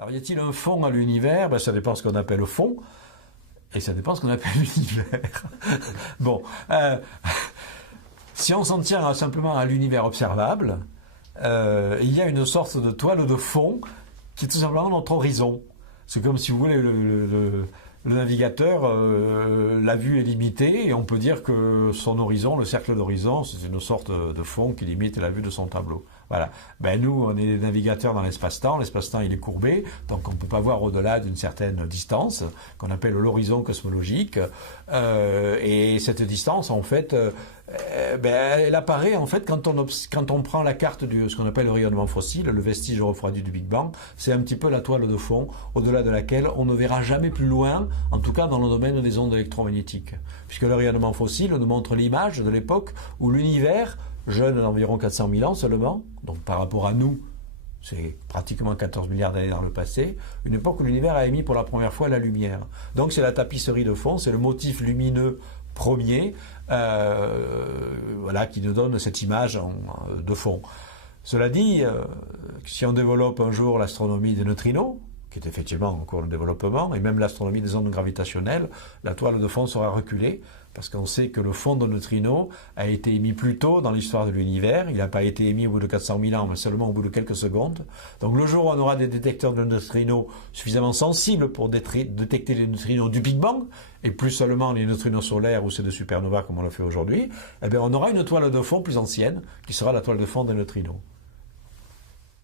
Alors, y a-t-il un fond à l'univers? Ben, ça dépend ce qu'on appelle fond, et ça dépend ce qu'on appelle l'univers. Bon, si on s'en tient simplement à l'univers observable, il y a une sorte de toile de fond qui est tout simplement notre horizon. C'est comme si vous voulez le navigateur, la vue est limitée et on peut dire que son horizon, le cercle d'horizon, c'est une sorte de fond qui limite la vue de son tableau. Voilà. Ben nous, on est des navigateurs dans l'espace-temps. L'espace-temps, il est courbé, donc on ne peut pas voir au-delà d'une certaine distance, qu'on appelle l'horizon cosmologique. Et cette distance, en fait, elle apparaît en fait quand on prend la carte ce qu'on appelle le rayonnement fossile, le vestige refroidi du Big Bang. C'est un petit peu la toile de fond, au-delà de laquelle on ne verra jamais plus loin, en tout cas dans le domaine des ondes électromagnétiques. Puisque le rayonnement fossile nous montre l'image de l'époque où l'univers, jeune d'environ 400 000 ans seulement, donc par rapport à nous, c'est pratiquement 14 milliards d'années dans le passé, une époque où l'univers a émis pour la première fois la lumière. Donc c'est la tapisserie de fond, c'est le motif lumineux premier voilà, qui nous donne cette image de fond. Cela dit, si on développe un jour l'astronomie des neutrinos, qui est effectivement encore le développement, et même l'astronomie des ondes gravitationnelles, la toile de fond sera reculée, parce qu'on sait que le fond de neutrinos a été émis plus tôt dans l'histoire de l'univers. Il n'a pas été émis au bout de 400 000 ans, mais seulement au bout de quelques secondes. Donc le jour où on aura des détecteurs de neutrinos suffisamment sensibles pour détecter les neutrinos du Big Bang, et plus seulement les neutrinos solaires ou ceux de supernovas comme on le fait aujourd'hui, eh bien on aura une toile de fond plus ancienne, qui sera la toile de fond des neutrinos.